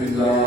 اللہ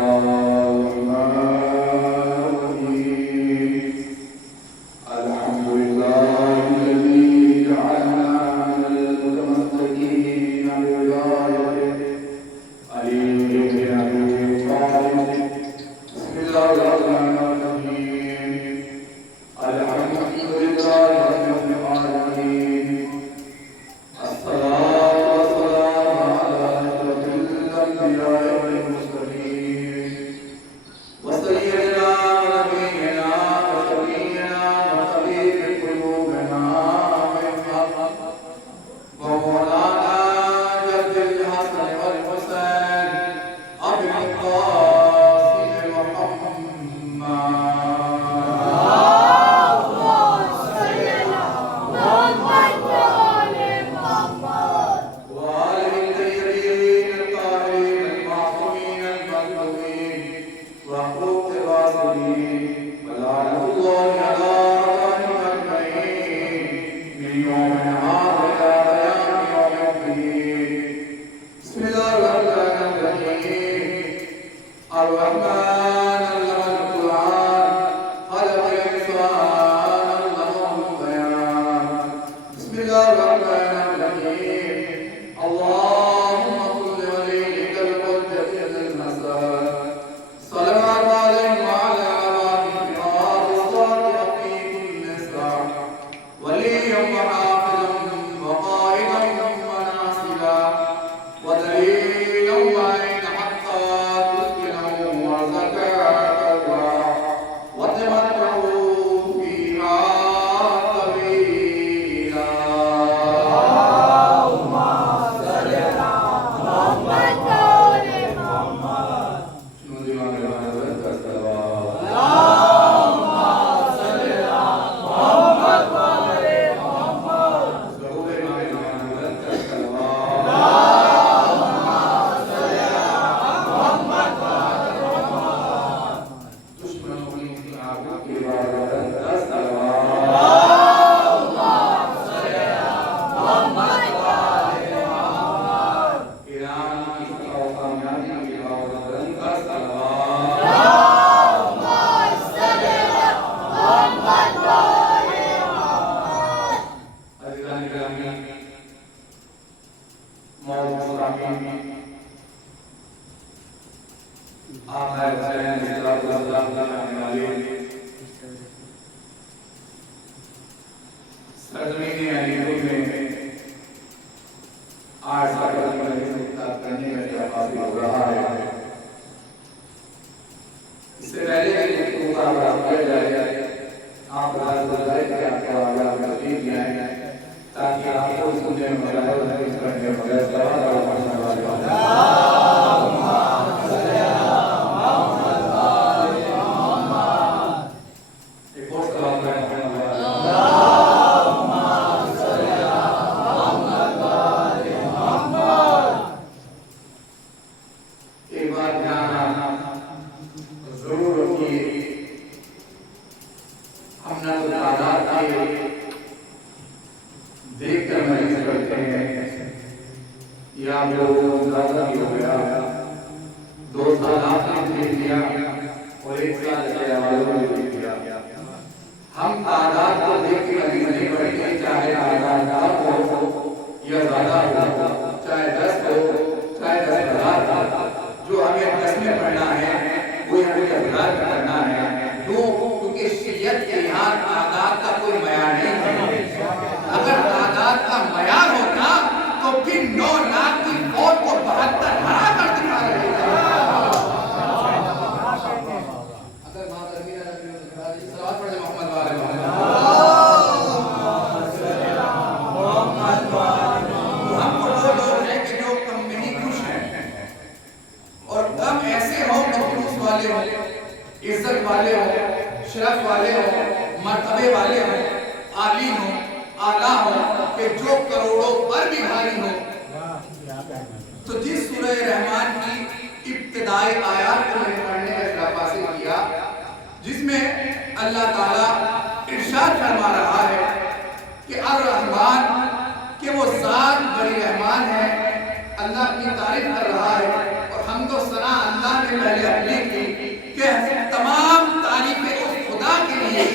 اپنی تعریف کر رہا ہے اور حمد و ثنا اللہ نے سے پہلے اپنے کی کہ تمام تعریفیں اس خدا کے لیے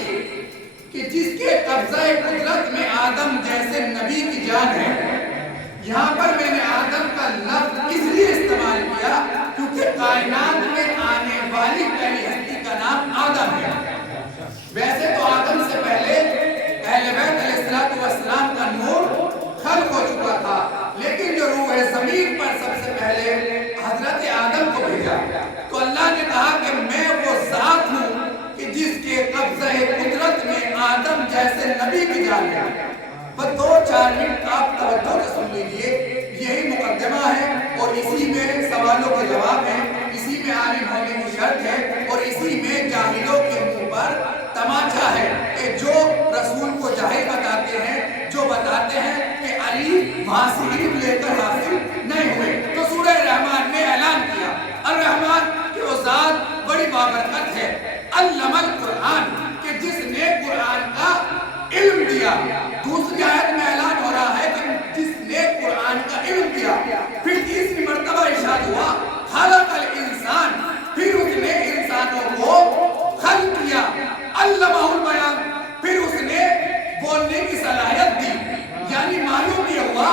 کہ جس کے قبضہ قدرت میں آدم جیسے نبی کی جان ہے۔ یہاں پر میں نے آدم کا لفظ اس لیے استعمال کیا کیونکہ کائنات میں آنے والی پہلی ہستی کا نام آدم ہے۔ ویسے تو آدم سے پہلے اہل بیت علیہ السلام کا نور خلق ہو چکا تھا، لیکن جو روح زمین پر سب سے پہلے حضرت آدم کو بھیجا تو اللہ نے کہا کہ میں وہ ذات ہوں کہ جس کے قبضہ قدرت میں آدم جیسے نبی کی جان ہے۔ بس 2-4 منٹ آپ توجہ سے سن لیجئے، یہی مقدمہ ہے اور اسی میں سوالوں کے جواب ہیں، اسی میں عالم ہونے کی شرط ہے اور اسی میں جاہلوں کے منہ پر تماچا ہے کہ جو رسول کو جاہل بتاتے ہیں، جو بتاتے ہیں کہ علی وہاں سے علم لے کر حاصل نہیں ہوئے۔ تو سورہ رحمان نے اعلان کیا الرحمن کہ وہ ذات بڑی بابرکت ہے، علم القرآن کہ جس نے قرآن کا علم دیا۔ دوسری آیت میں اعلان ہو رہا ہے کہ جس نے قرآن کا علم دیا۔ پھر تیسری مرتبہ ارشاد ہوا خلق الانسان، پھر اس نے انسانوں کو خلق کیا، علمہ البیان، پھر اس نے بولنے کی صلاحیت دی۔ یعنی معلوم یہ ہوا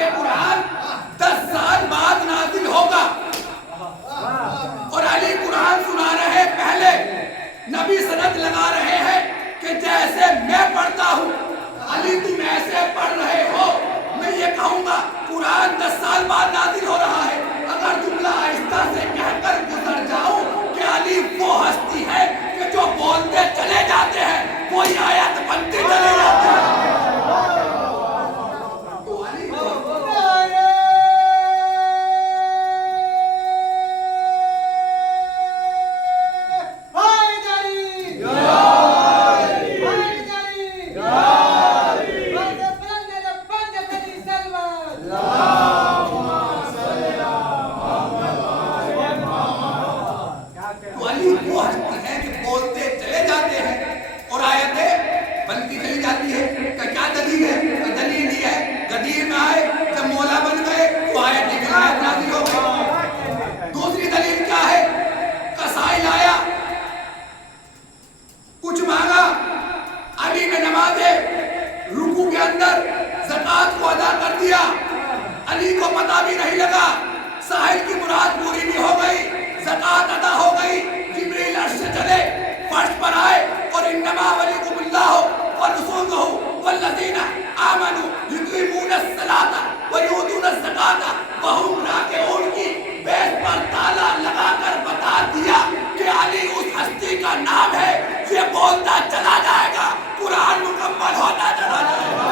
کہ قرآن 10 سال بعد نازل ہوگا، اور علی قرآن سنا رہے پہلے، نبی سند لگا رہے ہیں کہ جیسے میں پڑھتا ہوں علی تم ایسے پڑھ رہے ہو۔ میں یہ کہوں گا قرآن 10 سال بعد نازل ہو رہا ہے، اگر جملہ آہستہ سے کہہ کر گزر جاؤں کہ علی وہ ہستی ہے کہ جو بولتے چلے جاتے ہیں، کوئی آیت بنتی چلے جاتی ہے۔ تو علی وہ ہستی ہے کہ بولتے چلے جاتے ہیں اور آیتیں بنتی چلی جاتی ہے۔ کہ کیا دلیل ہے؟ کہ دلیل یہ ہے قدیر میں آئے جب مولا بن گئے تو آیت نازل ہو گئی۔ دوسری دلیل کیا ہے؟ قصائل آیا، کچھ مانگا، علی نے نماز رکوع کے اندر زکوٰۃ کو ادا کر دیا، علی کو پتہ بھی نہیں لگا، ساحل کی مراد پوری بھی ہو گئی، زکوٰۃ ادا ہو گئی، جبریل عرش سے چلے، فرش پر آئے اور انما ولیکم اللہ ورسولہ والذین آمنوا یقیمون الصلاۃ ویؤتون الزکاۃ وہم راکعون کی بیت پر تالا لگا کر بتا دیا کہ علی اس ہستی کا نام ہے، یہ بولتا چلا جائے گا، قرآن مکمل ہوتا چلا جائے گا۔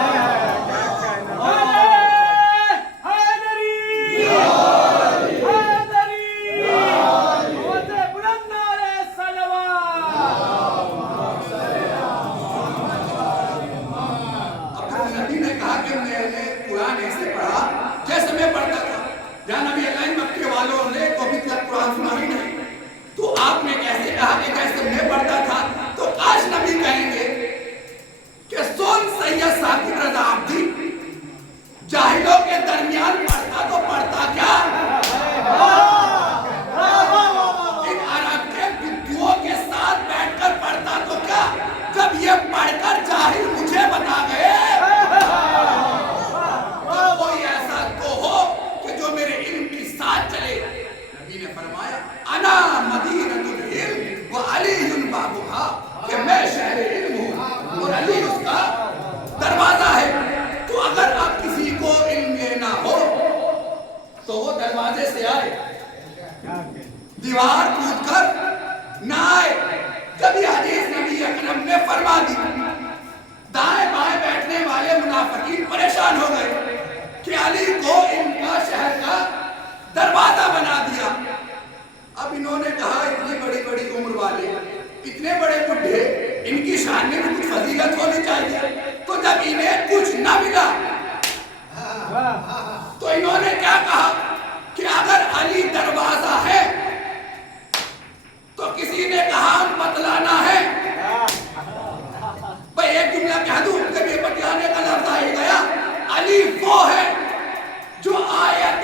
جہاں نبی اللہ مکے والوں نے کو ابھی تک قرآن سنا ہی نہیں، تو آپ نے کیسے کہا کہ جیسے میں پڑھتا تھا؟ تو کاش نبی کہیں گے کہ سن سید ثاقب رضا عابدی جاہلوں کے درمیان پڑھتا تو پڑھتا کیا؟ ان عرب کے بدوؤں کے ساتھ بیٹھ کر پڑھتا تو کیا؟ جب یہ پڑھ کر جاہل مجھے بتا گئے تو کوئی ایسا تو ہو جو میرے علم کی ساتھ چلے۔ نبی نے فرمایا انا مدینۃ العلم وعلی بابها، کہ میں شہر علم ہوں اور علی اس کا دروازہ ہے۔ تو اگر اب کسی کو علم لینا ہو تو وہ دروازے سے آئے، دیوار کود کر نہ آئے۔ جب یہ حدیث نبی اکرم نے فرما دی، دائیں بائیں بیٹھنے والے منافقین پریشان ہو گئے کہ علی کو ان کا شہر کا دروازہ بنا دیا۔ اب انہوں نے کہا اتنی بڑی بڑی عمر والے، اتنے بڑے بڈھے، ان کی شان میں بھی کچھ فضیلت ہونی چاہیے۔ تو جب انہیں کچھ نہ ملا تو انہوں نے کیا کہا کہ اگر علی دروازہ ہے تو کسی نے کہا ہم بتلانا ہے۔ بھئی ایک جملہ کہہ دوں کہ یہ بتلانے کا لفظ آ ہی گیا، علی وہ ہے جو آیت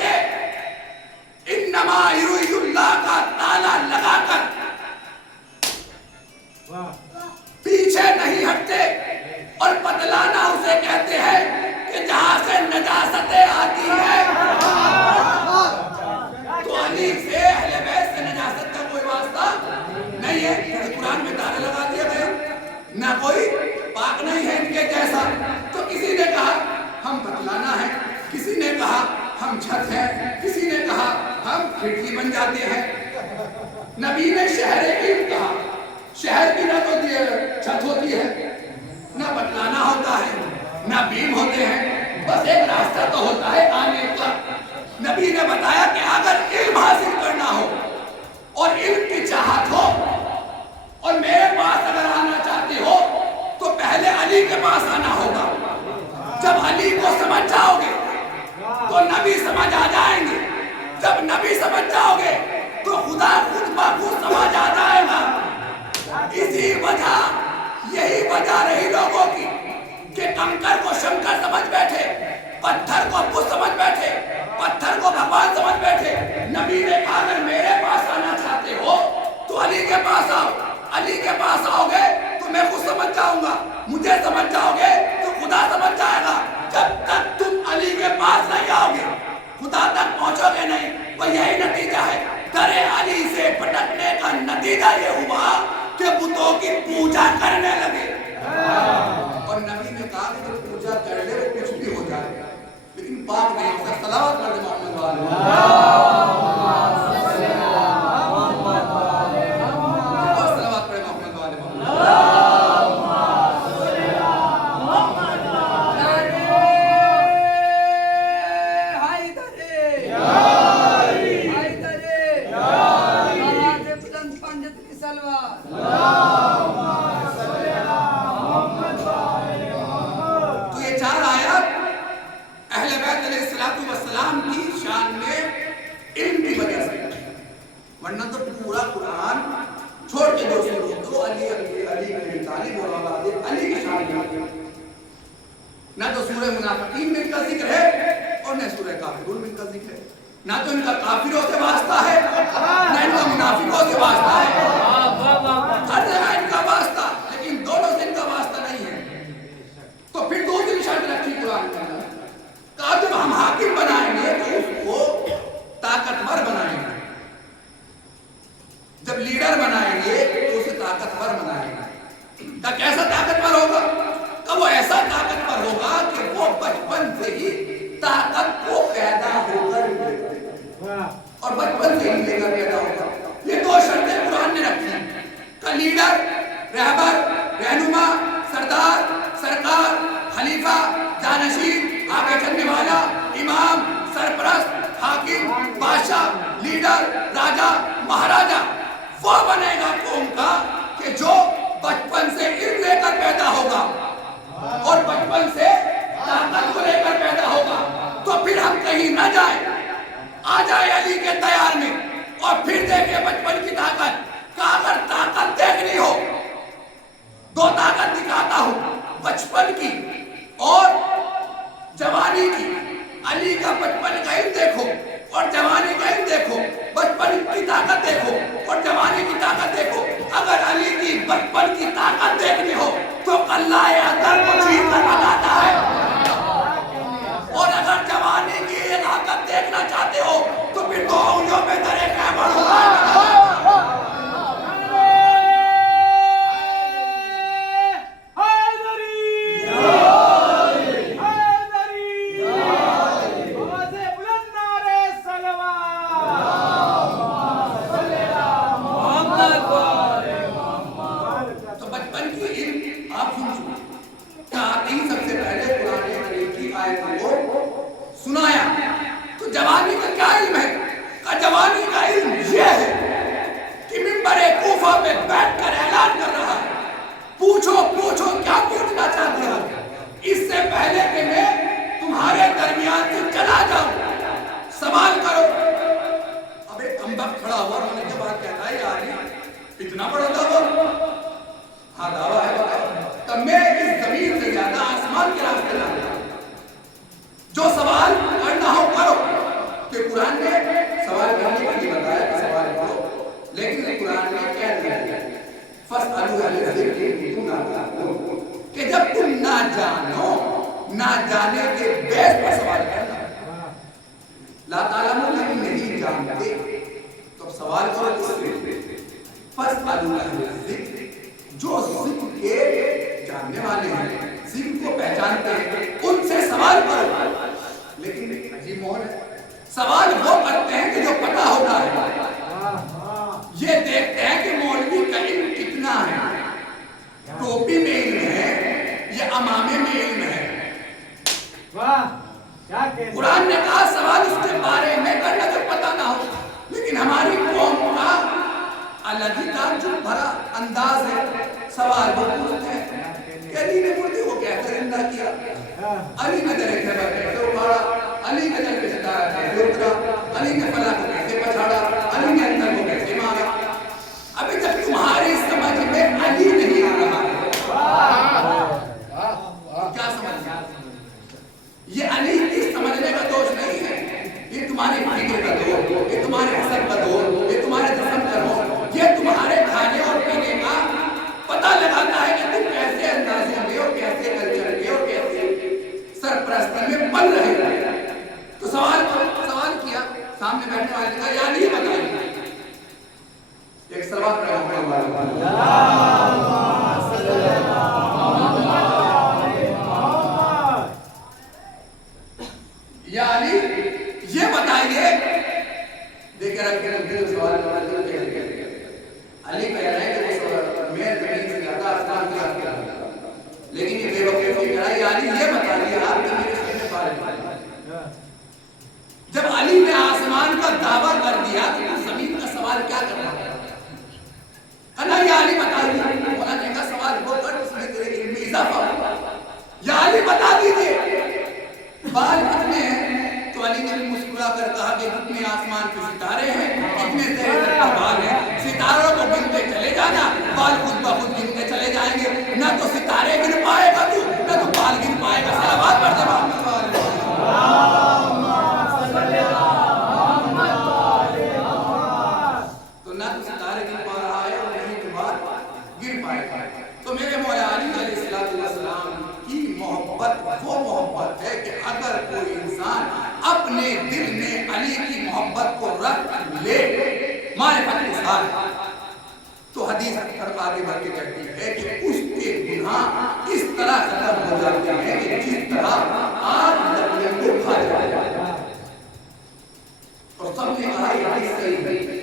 انما یرید اللہ کا تالا لگا کر پیچھے نہیں ہٹتے، اور بتلانا اسے کہتے ہیں کہ جہاں سے نجاستیں آتی ہیں۔ تو علی سے اہل بیت سے نجاست کا کوئی واسطہ نہیں ہے، کیونکہ قرآن میں تالا لگا دیا گیا، نہ کوئی پاک نہیں ہے ان کے جیسا۔ تو کسی نے کہا ہم بتلانا ہے، کسی نے کہا ہم چھت ہیں، کسی نے کہا ہم کھڑکی بن جاتے ہیں۔ نبی نے شہر علم کہا، شہر کی نہ تو چھت ہوتی ہے، نہ بتلانا ہوتا ہے، نہ بیم ہوتے ہیں، بس ایک راستہ تو ہوتا ہے آنے کا۔ نبی نے بتایا کہ اگر علم حاصل کرنا ہو اور علم کی چاہت ہو اور میرے پاس اگر آنا چاہتے ہو تو پہلے علی کے پاس آنا ہوگا۔ جب علی کو سمجھ جاؤ گے تو نبی سمجھ آ جائیں گے، جب نبی سمجھ جاؤ گے تو خدا خود بخود سمجھ آ جائے گا۔ اسی وجہ، یہی وجہ رہی لوگوں کی کہ کنکر کو شنکر سمجھ بیٹھے، پتھر کو بت سمجھ بیٹھے، پتھر کو بھگوان سمجھ بیٹھے۔ نبی نے کہا اگر میرے پاس آنا چاہتے ہو تو علی کے پاس آؤ، علی کے پاس آؤ گے تو میں خود سمجھ جاؤں گا، مجھے سمجھ جاؤ گے تو خدا سمجھ جائے گا۔ جب تک تم علی کے پاس نہیں آؤ پوجا کرنے لگے. اور نبی نے کہا کہ جو پوجا کر لے وہ کچھ بھی ہو جائے, لیکن پاک نہیں ہو سکتا. صلوات پڑھ دے محمد والے. اور صلوات پڑھ محمد والے. تو یہ 4 آیات اہل بیت علیہ السلام کی شان میں علم کی وجہ سے, ورنہ تو پورا قرآن چھوڑ کے 2 سوروں کو علی بن طالب اور اولاد علی کی شان میں, نہ تو سورہ منافقین میں ان کا ذکر ہے اور نہ سورہ کافرون میں ان کا ذکر ہے. نہ تو ان کا کافروں سے واسطہ ہے نہ ان کا منافقوں سے واسطہ ہے. ہر جگہ ان کا واسطہ, لیکن دونوں سے ان کا واسطہ نہیں ہے. تو پھر دوسری شرط رکھی قرآن کے اندر, کہا جب ہم حاکم بنائیں گے تو اس کو طاقتور بنائیں گے, جب لیڈر بنائیں گے تو اسے طاقتور بنائیں گے. کیسا طاقتور ہوگا؟ کہ وہ ایسا طاقتور ہوگا کہ وہ بچپن سے ہی طاقت کو پیدا ہو کر اور بچپن سے ہی لے کر پیدا ہوگا. یہ 2 شرطیں قرآن نے رکھی ہیں کہ لیڈر, رہبر, رہنما, سردار, سرکار, خلیفہ, جانشین, آگے چلنے والا, امام, سرپرست, حاکم, بادشاہ, لیڈر, راجہ, مہاراجہ وہ بنے گا قوم کا کہ جو بچپن سے علم لے کر پیدا ہوگا اور بچپن سے طاقت کو لے کر پیدا ہوگا. تو پھر ہم کہیں نہ جائیں, آ جائے علی کے تیار میں اور پھر دیکھیں بچپن کی طاقت. کہ اگر طاقت دیکھنی ہو 2 طاقت دکھاتا ہوں, بچپن کی اور جوانی کی. علی کا بچپن کا علم دیکھو اور جوانی کا علم دیکھو, بچپن کی طاقت دیکھو اور جوانی کی طاقت دیکھو. اگر علی کی بچپن کی طاقت دیکھنی ہو تو اللہ اندر کو چیز کر بتاتا ہے, اور اگر جوانی کی طاقت دیکھنا چاہتے ہو تو پھر 2 انگلیوں پہ درے خیبر ہوگا. جوانی کا کیا علم ہے؟ جوانی کا علم یہ ہے کہ منبر کوفہ پہ بیٹھ کر اعلان کر رہا ہے, پوچھو پوچھو کیا پوچھنا چاہتے ہو, اس سے پہلے کہ میں تمہارے درمیان سے چلا جاؤں سوال کرو. اب ایک کمبخت کھڑا ہوا ہونے کے بعد کہتا ہے یار اتنا بڑا دعویٰ, ہاں دعویٰ ہے تب میں اس زمین سے زیادہ آسمان کے راستے لاؤں. جو سوال کرنا ہو کرو, کہ قرآن نے سوال کرنے کے لیے بتایا کہ سوال کرو, لیکن قرآن نے کیا دیا فَاسْأَلُوا أَهْلَ الذِّكْرِ إِن كُنتُمْ لَا تَعْلَمُونَ, کہ جب تم نہ جانو, نہ جانے کے بیس پر سوال کرنا. لا تعلمون نہیں جانتے تو سوال کرو کس سے؟ فَاسْأَلُوا أَهْلَ الذِّكْرِ, جو ذکر کے جاننے والے ہیں, ذکر کو پہچانتے ہیں, ان سے سوال کرو. لیکن عجیب مور ہے, سوال وہ کرتے ہیں کہ جو پتا ہوتا ہے. یہ دیکھتے ہیں کہ مولوی کا علم کتنا ہے, ٹوپی میں علم ہے یا امامے میں علم ہے. قرآن نے کہا سوال اس کے بارے میں کرنا جو پتا نہ ہو, لیکن ہماری قوم کا الگ ہی تعجب بھرا انداز ہے. سوال وہ پوچھتے ہیں کہ علی نے مردے کو کیسے زندہ کیا, علی نے درے خیبر کیسے اکھاڑا, علی نے جل کے ستارہ کیسے اترا, علی نے فلاں کو کیسے پچھاڑا, علی نے اندر کو کیسے مارا. ابھی تک تمہاری سمجھ میں علی نہیں آ رہا ہے. کیا سمجھ میں؟ یہ علی کی سمجھنے کا دوش نہیں ہے, یہ تمہاری فکر کا دوش, یہ تمہارے حسن کا دوش, یہ تمہارے جسم کا دوش, یہ تمہارے کھانے اور پینے کا پتہ لگاتا ہے کہ تم کیسے اندازوں میں اور کیسے کلچر میں اور کیسے سرپرستی میں بن رہے ہیں. تو سوال کیا, سامنے بیٹھنے والے نے کہا یا نہیں بتائیں. ایک سوال رہا یا علی یہ بتائیے، دیکھیں رکھیں سوال علی کہہ رہے ہیں کہ میں زمین سے زیادہ آسمان کی بات کر رہا ہوں، لیکن یہ بے وقوفی کہہ رہا ہے یا علی یہ بتائیے آپ نے میرے سامنے بات، جب علی نے آسمان کا دعویٰ کر دیا تو زمین کا سوال کیا کر رہا ہے؟ کہنا یا علی بتائیے، مولا نے کہا سوال وہ کر اس میں تیرے علم میں اضافہ ہوا، یا علی بتا دیجئے بال کتنے ہیں؟ تو علی نے بھی مسکرا کر کہا کہ جتنے آسمان کے ستارے ہیں اتنے تیرے تک کا بال ہے، ستاروں کو گنتے چلے جانا، بال خود بخود گنتے چلے جائیں گے، نہ تو ستارے گن پائے گا تو نہ تو بال گن پائے گا۔ صلوات پڑھتے محمد والے تو نہ تو ستارے گن پا رہا ہے اور نہیں تو بال گن پائے گا۔ تو میرے مولا علی علیہ السلام کی محبت وہ محبت ہے کہ اگر کوئی انسان اپنے دل میں علی کی محبت کو رکھ لے معرفت کے ساتھ، تو حدیث آگے بڑھ کے کہتی ہے کہ اس کے گناہ اس طرح ختم ہو جاتے ہیں کہ جس طرح آگ لکڑیوں کو کھا جاتا ہے۔ اور سب نے کہا یہ حدیث صحیح ہے،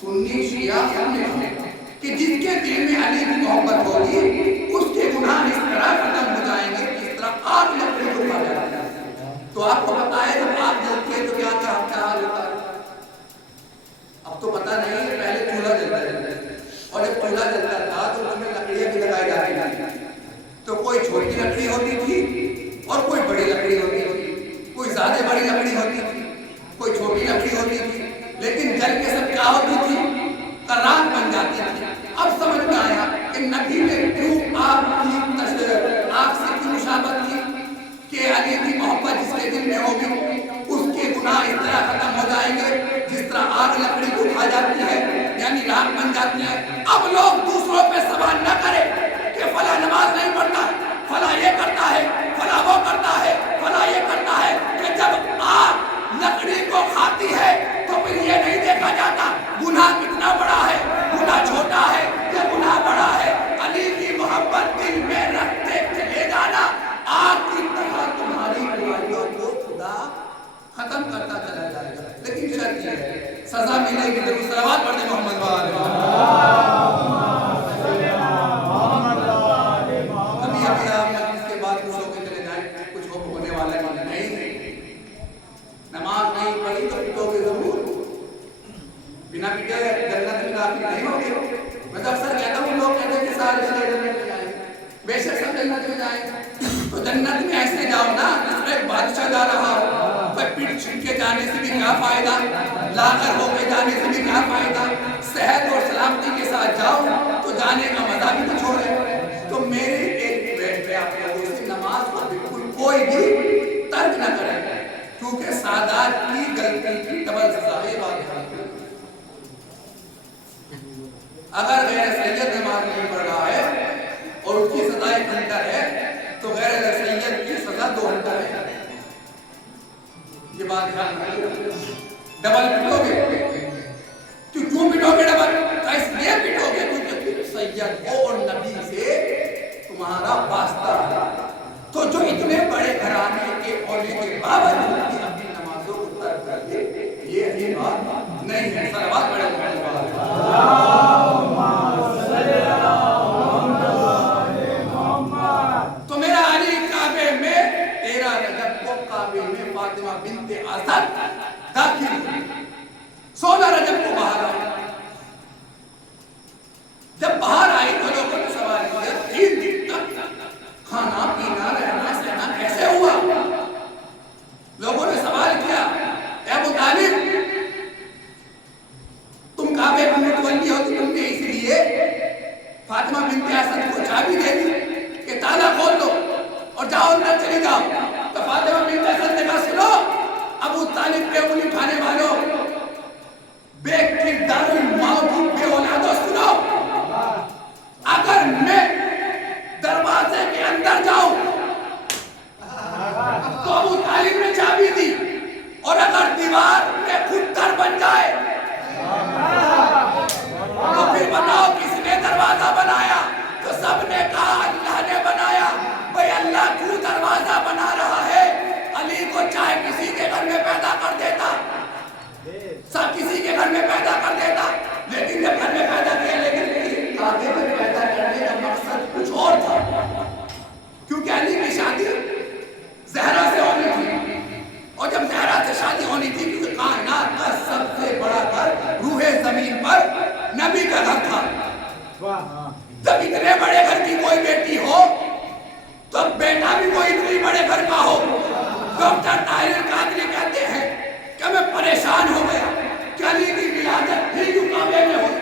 سنی شیعہ سب نے کہا کہ جس کے دل میں علی کی محبت ہوگی اس کے گناہ اس طرح ختم ہو جائیں گے جس طرح آگ لکڑیوں کو کھا جاتا ہے۔ تو آپ کو پتا ہے جب آگ جلتی ہے تو کیا حال ہوتا ہے؟ اب تو پتہ نہیں ہے، پہلے چولہا جلتا ہے اور جب چولہا جلتا تھا تو اس میں لکڑیاں بھی لگائی جاتی تھی، تو کوئی چھوٹی لکڑی ہوتی تھی اور کوئی بڑی لکڑی ہوتی تھی، کوئی زیادہ بڑی لکڑی ہوتی تھی، کوئی چھوٹی لکڑی ہوتی تھی، لیکن جل کے سب کیا ہوتی تھی؟ کران بن جاتی تھی۔ اب سمجھ میں آیا کہ نبی نے کیوں آگ سے کیوں مشابہت کی کہ علی کی محبت جس کے دل میں ہوگی اس کے گناہ اس طرح ختم ہو جائیں گے جس طرح آگ لکڑی کو کھا جاتی ہے، یعنی راکھ بن جاتی ہے۔ اب لوگ دوسروں پہ سوال نہ کریں کہ فلاں نماز نہیں پڑھتا، فلاں یہ کرتا ہے، فلاں وہ کرتا ہے، فلاں یہ کرتا ہے، کہ جب آگ لکڑی کو کھاتی ہے تو پھر یہ نہیں دیکھا جاتا گناہ کتنا بڑا ہے، گناہ چھوٹا ہے یا گناہ بڑا ہے۔ علی کی محبت دل میں رکھتے چلے جانا، آگ کی طرح تمہاری برائیوں کو خدا ختم کرتا چلا جائے گا، لیکن شرط یہ ہے سزا ملے گی ضرور۔ صلوات پڑھتے محمد والے ابھی آپ اس کے بعد خوش ہو کے چلے جائیں، کچھ ہونے والا نہیں، نماز نہیں پڑھی تو پٹو گے ضرور، بنا پٹے جنت میں داخل نہیں ہوگے۔ میں تو اکثر کہتا ہوں، لوگ کہتے ہیں کہ سارے جنت میں جائیں، بے شک سب جنت میں جائیں، تو جنت میں ایسے جاؤ نا جس میں ایک بادشاہ جا رہا ہو، پر پیٹ چھن کے جانے سے بھی کیا فائدہ، لا کر ہو کے جانے سے بھی کیا فائدہ، صحت اور سلامتی کے ساتھ جاؤ تو جانے کا مزہ بھی کچھ ہو ہے۔ تو میری ایک بیٹ پہ آپ لوگوں سے نماز کو بالکل کوئی بھی ترک نہ کرے، کیونکہ سادات کی غلطی کی ڈبل سزا ہے۔ بات اگر غیر سید نماز نہیں پڑھ رہا ہے اور اس کی سزا 1 گھنٹہ ہے تو غیر سید کی سزا 2 گھنٹہ ہے۔ یہ بات دھیان رکھو، ڈبل پٹو گے، کیوں پٹو گے ڈبل؟ اس لیے پٹو گے کیونکہ سید ہو اور نبی سے تمہارا واسطہ ہے۔ تو جو اتنے بڑے گھرانے کے ہونے کے باوجود بھی اپنی نمازوں کو ترک کر دے، یہ بات نہیں ہے۔ صلوات پڑھیں تو میرا علی کعبے میں 13 رجب کو کعبے میں فاطمہ بنت اسد داخل ہوئی، 16 رجب کو باہر آئی۔ جب باہر آئی تو لوگوں نے سوال کیا 3 دن تک کھانا پینا رہنا سہنا کیسے ہوا؟ لوگوں نے سوال کیا اے ابو طالب تم کعبے میں متولی ہو تو تم نے اس لیے فاطمہ بنت اسد کو چابی دے دی کہ تالا کھول دو اور جاؤ اندر چلی جاؤ؟ تو فاطمہ بنت اسد نے کہا سنو ابو طالب پہ انگلی اٹھانے والوں، بے کردار ہونی تھی کیونکہ کائنات کا سب سے بڑا گھر روح زمین پر نبی کا گھر تھا. جب اتنے بڑے گھر کی کوئی بیٹی ہو تو بیٹا بھی کوئی اتنے بڑے گھر کا ہو. ڈاکٹر طاہر القادری کہتے ہیں کہ میں پریشان ہو گیا کہ علی کی ولادت ہی یوں کعبے میں ہوئی.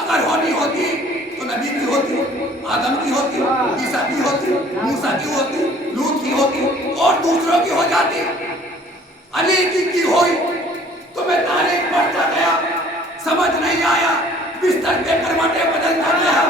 اگر ہونی ہوتی تو نبی کی ہوتی, آدم کی ہوتی, عیسیٰ کی ہوتی, موسیٰ کی ہوتی, لوط کی ہوتی اور دوسروں کی ہو جاتی. علی کی ہوئی تو میں تاریخ پڑھتا گیا, سمجھ نہیں آیا, بستر پہ کروٹیں بدلتا گیا,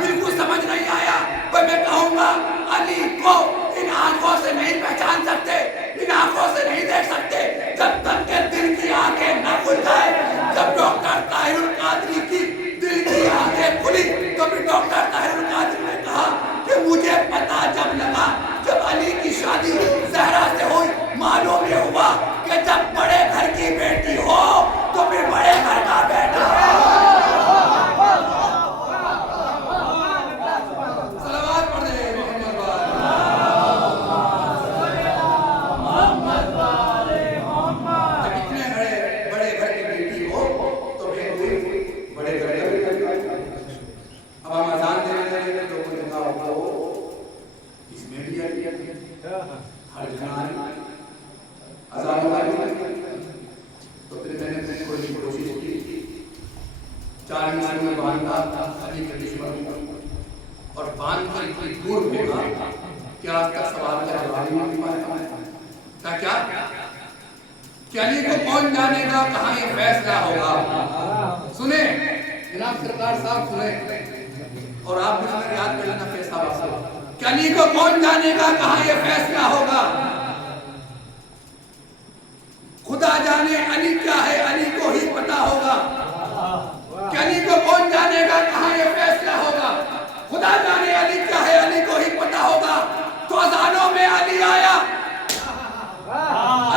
بالکل سمجھ نہیں آیا. میں کہوں گا علی کو ان آنکھوں سے نہیں پہچان سکتے, ان آنکھوں سے نہیں دیکھ سکتے جب تک کہ دل کی آنکھیں نہ کھل جائے. جب ڈاکٹر طاہر القادری کی دل کی آنکھیں کھلی تو پھر ڈاکٹر طاہر القادری نے کہا کہ مجھے پتا جب لگا, جب علی کی شادی زہرا سے ہوئی, معلوم یہ ہوا کہ جب بڑے گھر کی بیٹی ہو تو پھر بڑے گھر کا بیٹا ہے. اور باندھ کر اتنی دور بھیجا کہ آج تک سوال کا جواب نہیں پایا. کیا علی کو کون جانے گا کہاں یہ فیصلہ ہوگا. سنیں جناب سرکار صاحب, سنیں اور آپ بھی سنیں, یاد کر لینا فیصلہ واسطہ. کیا علی کو کون جانے گا کہاں یہ فیصلہ ہوگا. خدا جانے علی کیا ہے, علی کو ہی پتا ہوگا. کہ علی کو کون جانے گا کہاں یہ فیصلہ ہوگا. خدا جانے علی کیا ہے, علی کو ہی پتا ہوگا. تو اذانوں میں علی آیا,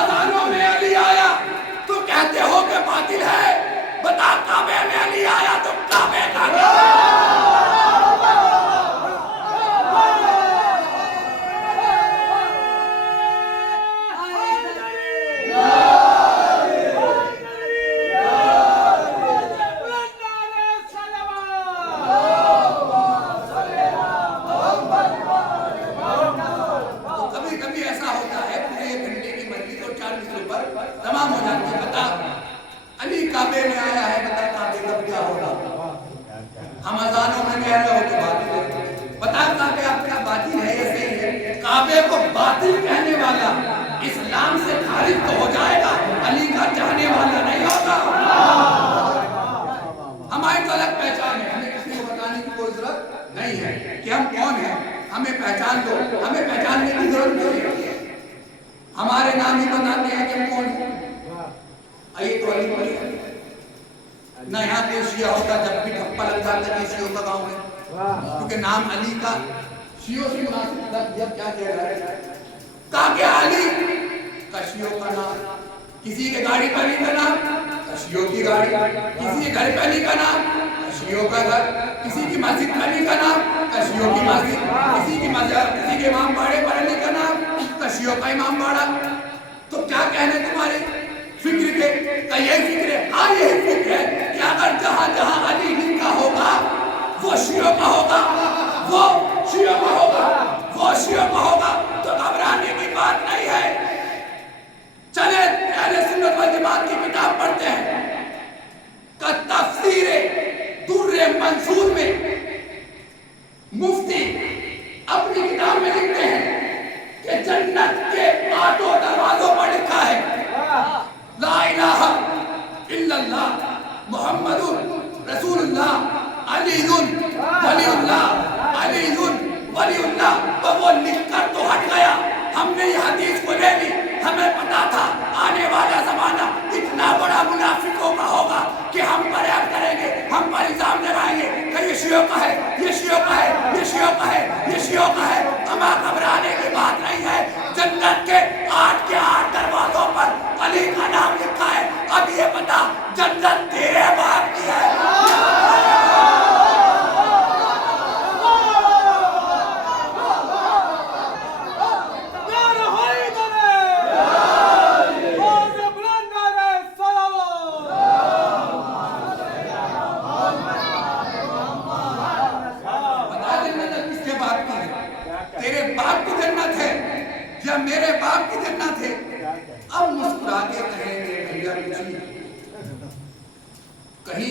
اذانوں میں علی آیا تو کہتے ہو کہ باطل ہے. بتا کعبے میں علی آیا تو کعبے کا تمام ہو جاتی ہے. بتا علی کعبے میں آیا ہے, بتا کعبے کا کیا ہوگا. ہم اذانوں میں کہہ رہے ہو تو باطل ہے. بتا کعبے آپ کا باطل ہے یا صحیح ہے. کعبے کو باطل کہنے والا اسلام سے خارج تو ہو جائے گا, علی کا چاہنے والا نہیں ہوگا. ہماری تو الگ پہچان ہے, ہمیں کسی کو بتانے کی کوئی ضرورت نہیں ہے کہ ہم کون ہیں. ہمیں پہچان دو, ہمیں پہچاننے کی ضرورت نہیں ہے. ہمارے نام ہی بتاتے ہیں کہ کون ہے. آئیے تو علی بڑی نہ یہاں کوئی شیعہ ہوتا جب بھی ٹھپا لگ جاتا کہ شیعوں کا گاؤں ہے, کیونکہ نام علی کا شیعوں سے مناسب جب کیا کیا جائے. کہا کہ علی کا شیعوں کا نام, کسی کے گاڑی پہ علی کا نام شیعوں کی گاڑی, کسی کے گھر پہ علی کا نام شیعوں کا گھر, کسی کی مسجد پہ علی کا نام شیعوں کی مسجد, کسی کی مسجد, کسی کے امام باڑے پر علی کا نام شیعوں کا امام باڑا. تو کیا کہنے تمہارے فکر کے, یہی فکر ہے. ہاں یہی فکر ہے کہ اگر جہاں جہاں علی لکھا ہوگا وہ شیعوں کا ہوگا, وہ شیعوں کا ہوگا, وہ شیعوں کا ہوگا, تو گھبرانے کی بات نہیں ہے. چلے اہل سنت والجماعت کی کتاب پڑھتے ہیں کا تفسیر در منصور میں مفتی اپنی کتاب میں لکھتے ہیں کہ جنت کے 8 دروازوں پر لکھا ہے لا الہ الا اللہ محمد رسول اللہ علی ولی اللہ, علی ولی اللہ. تو وہ لکھ کر تو ہٹ گیا, ہم نے یہ حدیث کو لے لی. ہمیں پتا تھا آنے والا زمانہ اتنا بڑا منافقوں کا ہوگا کہ ہم پر عیب کریں گے, ہم پر الزام لگائیں گے کہ یہ شیعوں کا ہے, یہ شیعوں کا ہے, یہ شیعوں کا ہے, یہ شیعوں کا ہے. ہمیں گھبرانے کی بات نہیں ہے. جنت کے 8 دروازوں پر علی کا نام لکھا ہے. اب یہ بتا جنت تیرے باپ کی ہے.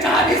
40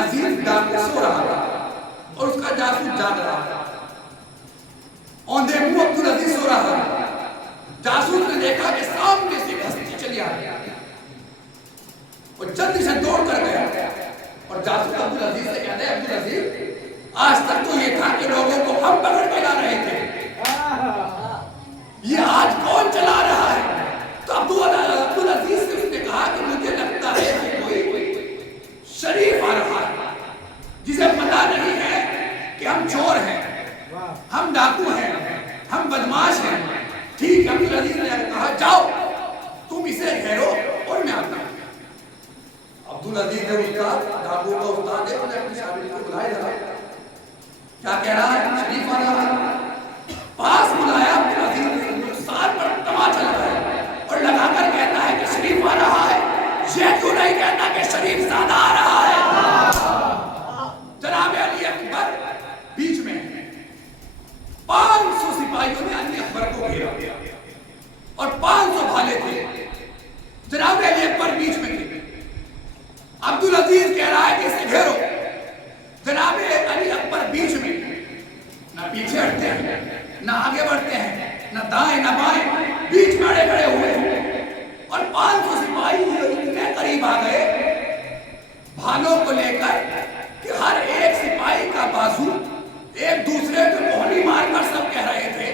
عزیز ڈاکو سو رہا تھا اور اس کا جاسوس جاگ رہا تھا. اوندے منہ عبدالعزیز سو رہا تھا. جاسوس نے دیکھا کہ سامنے سے ایک ہستی چلی آ رہی ہے اور جلدی سے دوڑ کر گیا اور جاسوس عبدالعزیز سے کہتے ہیں عبدالعزیز آج تک تو یہ تھا کہ لوگوں کو ہم پکڑ کے لا رہے تھے, یہ آج کون چلا رہا ہے؟ تو عبدالعزیز سے اس نے کہا کہ مجھے لگتا ہے کہ کوئی شریف آ رہا ہے جسے پتا نہیں ہے کہ ہم چور ہیں, ہم ڈاکو ہیں, ہم بدماش ہیں. ٹھیک ہے, عبدالعزیز نے کہا جاؤ تم اسے گھیرو اور میں آتا ہوں. عبدالعزیز نے استاد ڈاکو کا استاد ہے, انہوں نے اپنے شاگرد کو بلائے ذرا کیا کہہ رہا ہے, شریف آ رہا ہے. پاس بلایا, عبدالعزیز نے سار پر تماچا لگایا اور لگا کر کہتا ہے کہ شریف آ رہا ہے, یہ کیوں نہیں کہتا کہ شریف زادہ آ رہا ہے؟ جناب علی اکبر بیچ میں 500 سپاہیوں نے علی اکبر کو گھیرا اور 500 بھالے تھے. جناب علی اکبر بیچ میں تھے. عبدالعزیز کہہ رہا ہے کہ اسے گھیرو. جناب علی اکبر بیچ میں, نہ پیچھے ہٹتے ہیں, نہ آگے بڑھتے ہیں, نہ دائیں نہ بائیں, بیچ میں اڑے کھڑے ہوئے ہیں اور 500 سپاہی اتنے قریب آ گئے بھالوں کو لے کر کہ ہر ایک سپاہی کا بازو ایک دوسرے کو کوہنی مار کر سب کہہ رہے تھے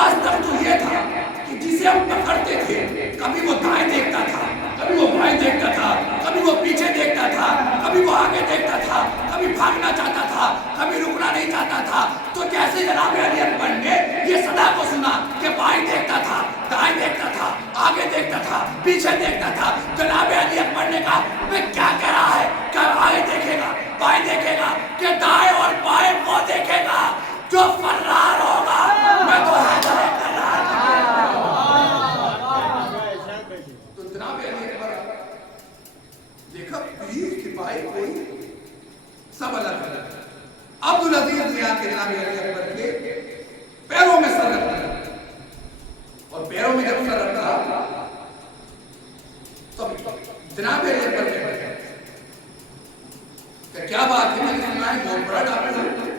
آج تک تو یہ تھا کہ جسے ہم پکڑتے تھے کبھی وہ دائیں دیکھتا تھا, کبھی وہ بائیں دیکھتا تھا, کبھی وہ پیچھے دیکھتا تھا, کبھی وہ آگے دیکھتا تھا, کبھی بھاگنا چاہتا تھا, کبھی رکنا نہیں چاہتا تھا. تو جیسے جناب علی اکبر نے یہ صدا کو سنا کہ بائیں دیکھتا تھا, دائیں دیکھتا تھا, آگے دیکھتا تھا, پیچھے دیکھتا تھا, جناب علی اکبر نے کہا میں کیا کہہ رہا ہے, کیا آگے دیکھے گا, بائیں دیکھے گا, کہ دائیں اور بائیں وہ دیکھے گا جو فرار ہوگا. میں تو حیدر کر رہا تو جناب علی اکبر دیکھا پیر سپاہی کوئی سب الگ الگ. عبدالعزیز نے آ کے جناب علی اکبر کے پیروں میں سر رکھا اور پیروں میں جب سر رکھا تو جناب علی اکبر کہتے ہیں کہ کیا بات ہے, میں نے سنا ہے بہت بڑا ڈاکو ہے,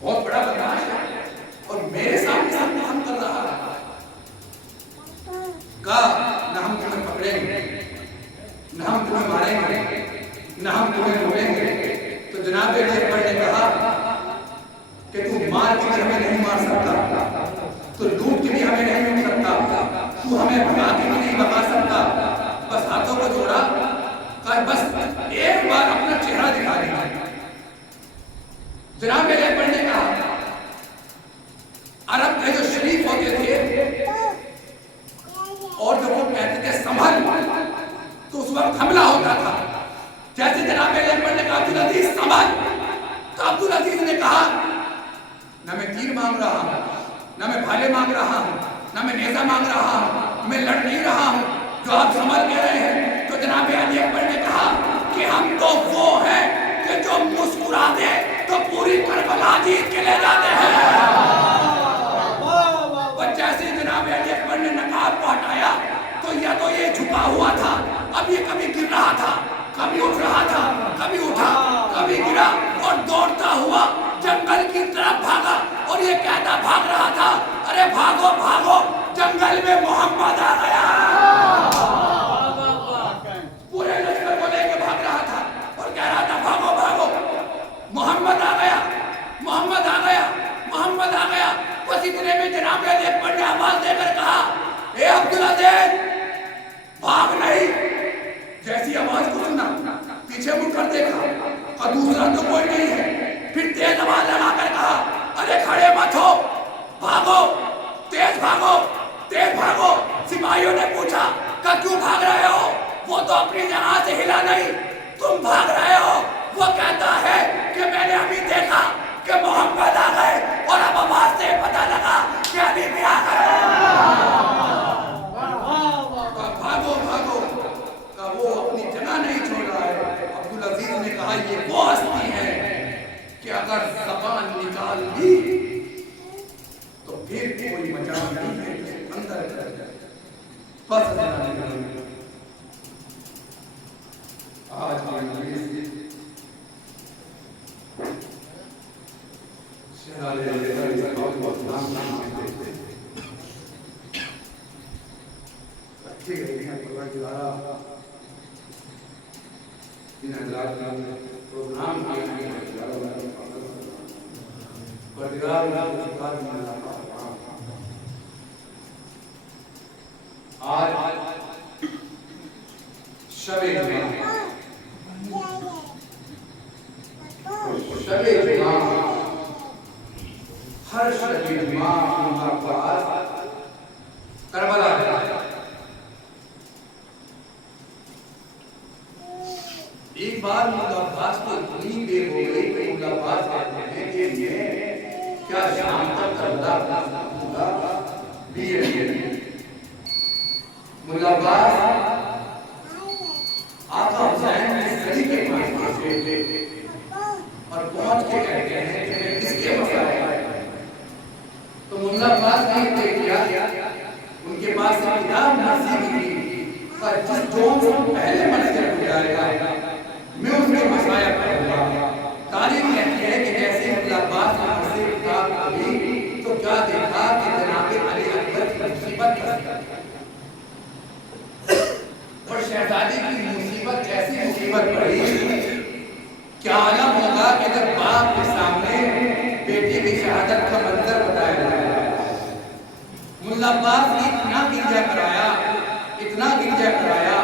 بہت بڑا بدماش ہے اور میرے سامنے سب کام کر رہا ہے. کہا نہ ہم تمہیں پکڑیں گے, نہ ہم تمہیں ماریں گے, نہ ہم تمہیں روکیں گے. تو جناب علی اکبر نے کہا کہ تو مار کے بھی ہمیں نہیں مار سکتا, تو لوٹ کے بھی ہمیں نہیں لوٹ سکتا, تو ہمیں بھگا کے بھی نہیں بھگا سکتا. بس ہاتھوں کو جوڑا, کہا بس ایک بار اپنا چہرہ دکھا دیجیے. جناب علی اکبر نے کہا عرب کے جو شریف ہوتے تھے اور جب وہ کہتے تھے سنبھل تو اس وقت حملہ ہوتا تھا. جیسے جناب علی اکبر نے کہا عبدالعزیز سنبھل, تو عبدالعزیز نے کہا نہ میں تیر مانگ رہا ہوں, نہ میں بھالے مانگ رہا ہوں, نہ میں نیزہ مانگ رہا ہوں, میں لڑ نہیں رہا ہوں جو آپ سنبھل کہہ رہے ہیں. تو جناب علی اکبر نے کہا کہ ہم تو وہ ہیں کہ جو مسکرا دے تو پوری کربلا جیت کے لے جاتے ہیں. اور جیسے جناب علی اکبر نے نقاب کو ہٹایا تو یا تو یہ جھکا ہوا تھا, اب یہ کبھی گر رہا تھا, کبھی اٹھ رہا تھا, کبھی اٹھا, کبھی گرا اور دوڑتا ہوا جنگل کی طرف بھاگا. اور یہ کہتا بھاگ رہا تھا ارے بھاگو بھاگو جنگل میں محمد آ گیا. پورے لشکر کو لے کے بھاگ رہا تھا اور کہہ رہا تھا بھاگو بھاگو محمد آ گیا, محمد آ گیا, محمد آ گیا. بس اتنے میں جناب علی اکبر نے آواز دے کر کہا اے عبدالعزیز بھاگ نہیں. جیسی آواز کو سنا پیچھے مڑ کر دیکھا اور دوسرا تو کوئی نہیں ہے. پھر تیز آواز لگا کر کہا ارے کھڑے مت ہو, بھاگو, تیز بھاگو, تیز بھاگو. سپاہیوں نے پوچھا کہ کیوں بھاگ رہے ہو؟ وہ تو اپنی جگہ سے ہلا نہیں, تم بھاگ رہے ہو. وہ کہتا ہے کہ میں نے ابھی دیکھا کہ محمد آ گئے اور اب آواز سے پتہ لگا کہ ابھی بھی آ گئے. بھاگو بھاگو کا وہ اپنی جگہ نہیں چھوڑ رہا ہے. عبدالعزیز نے کہا یہ وہ ہستی ہے کہ اگر زبان نکال لی تو پھر کوئی مجال نہیں ہے جسے اندر کر جائے. بس آج ایک بار مولا عباس کو اتنی دیر ہو گئی کہ مولا عباس کہتے ہیں کہ یہ کیا شام تک کربلا مولا عباس آقا حسین کی سڑی کے پاس پہنچے اور پہنچ کے کہتے ہیں کہ میں کس کے مسائل ہے تو مولا عباس نے یہ کیا ان کے پاس ایک کتاب نصیب کی اور جس جون سے پہلے منظر ہو جائے گا میں اس کے مسائل پڑھوں گا. تاریخ کہتی ہے کہ جیسے مولا عباس نے مسیح کتاب پڑھی تو کیا دیکھا کہ جناب علی اکبر کی مصیبت اور شہزادی کی مصیبت ایسی مصیبت پڑی کیا عالم ہوگا کہ جب باپ کے سامنے بیٹی کی شہادت کا منظر بتایا جائے. مولا عباس نے اتنا گرجا کرایا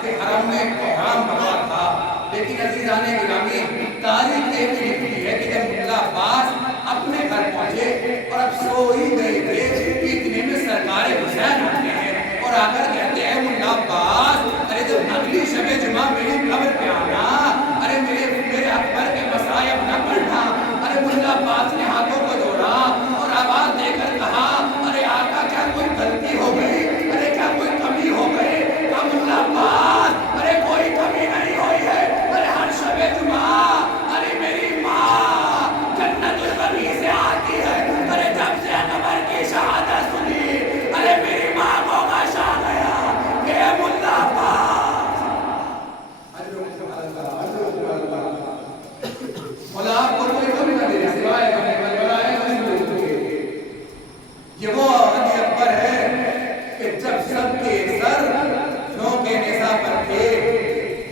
کہ حرم میں احرام بنا تھا. لیکن عزیزان گرامی تاریخ ایک لکھتی ہے کہ جب مولا عباس اپنے گھر پہنچے اور اب سو ہی گئے تھے کہ اتنے میں سرکار حسین آتے ہیں اور آ کر کہتے ہیں مولا عباس ارے جب اگلی شب جمعہ میری قبر پہ آنا ارے میرے اکبر کے مصائب نہ پڑھنا. ارے مولا عباس نے ہاتھوں کو جوڑا اور آواز دے کر کہا ارے آقا کیا کوئی غلطی ہو گئی ارے کیا کوئی کمی ہو گئی. کہا مولا عباس ارے کوئی کمی نہیں ہوئی ہے. ارے ہر شب جمعہ ارے میری ماں جنت البقیع سے آتی ہے. ارے جب سے اکبر کی شہادت سنی ارے میری ماں کو غش آ گیا کہ مولا عباس مولا آپ کو کوئی کمی نہ دے سوائے یہ وہ علی اکبر ہے کہ جب سب کے سر جھونکے نساء پر تھے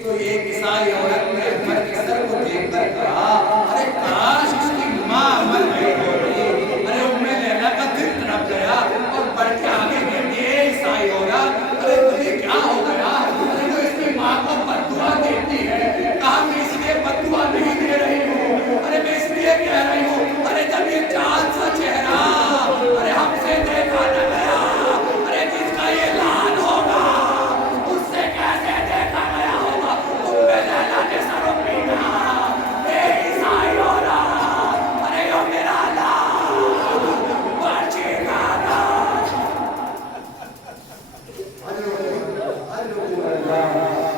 تو ایک عیسائی عورت نے اکبر کے سر کو دیکھ کر کہا ارے کاش اس کی ماں مر گئی ہوتی. ارے ام لیلا کا دل تڑپ گیا اور بڑھ کے آگے کہتی ہے عیسائی عورت ارے تجھے کیا ہو گیا. ارے وہ اس کی ماں کو بددعا دیتی ہے. کہا میں اس لیے بددعا نہیں دے رہی ہوں ارے میں اس لیے کہہ رہی ہوں ارے جب یہ چاند سا چہرہ ارے ہم سے دیکھا نہ گیا ارے جس کا یہ لال ہوگا اس سے کیسے دیکھا گیا ہوگا. ام لیلا نے سر اپینا اے عیسائی عورت ارے یہ میرا لال بچے گانا.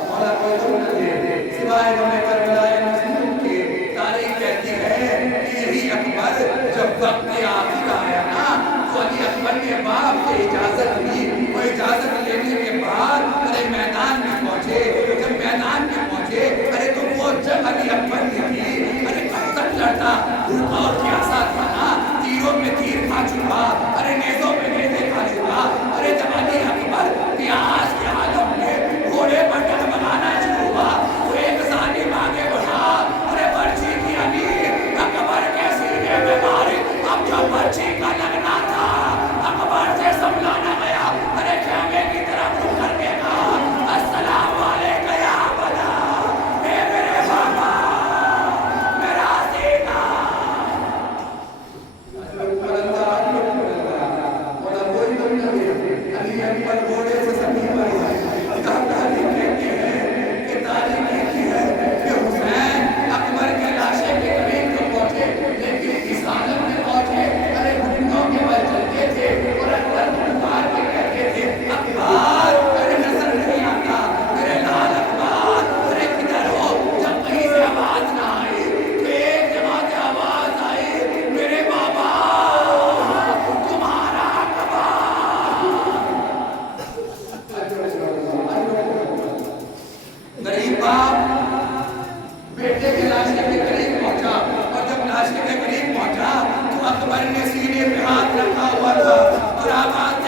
مولا کوئی تم نہ دے سوائے ہمیں کربلائے مظلوم کے. تاریخ کہتی ہے کہ یہی اکبر جب وقت آخر آیا نا تو علی اکبر کے باپ سے اجازت لی. وہ اجازت لینے کے بعد ارے میدان میں پہنچے. جب میدان میں پہنچے ارے تو وہ جب علی اکبر نے کی ارے کب تک لڑتا بھوکا اور پیاسا تھا نا. تیروں میں تیر کھا چکا ارے نیزوں میں نیزے کھا چکا. ارے جب علی اکبر پیاس کے عالم میں گھوڑے پر ڈگمگانا شروع ہوا تو ایک ظالم آگے بڑھا ارے برچی کی علی اکبر کے سینے میں ماری. اب جو برچی کا لگنا تھا اکبر سے سنبھلا نہ گیا. ارے خیمے کی طرف رک کر کے کہا السلام علیکم یا بلا اے میرے بابا میرا سینہ. علی اکبر گھوڑے سے سبھی پر تاریخ کہتی ہے کہ تاریخ کہتی ہے کہ حسین اکبر کے لاشے کے قریب تو پہنچے لیکن اس عالم میں پہنچے ارے گھٹنوں کے بل چلتے تھے اور اکبر کو پکار کے کہتے تھے اکبر ارے نظر نہیں آتا میرے لال اکبر ارے کدھر ہو. جب کہیں سے آواز نہ آئی تو ایک جگہ سے آواز آئی میرے بابا تمہارا اکبر. غریب باپ بیٹے کے لاشے کے قریب پہنچا اور جب لاشے کے قریب پہنچا تو اکبر نے سینے پہ ہاتھ رکھا ہوا تھا اور آواز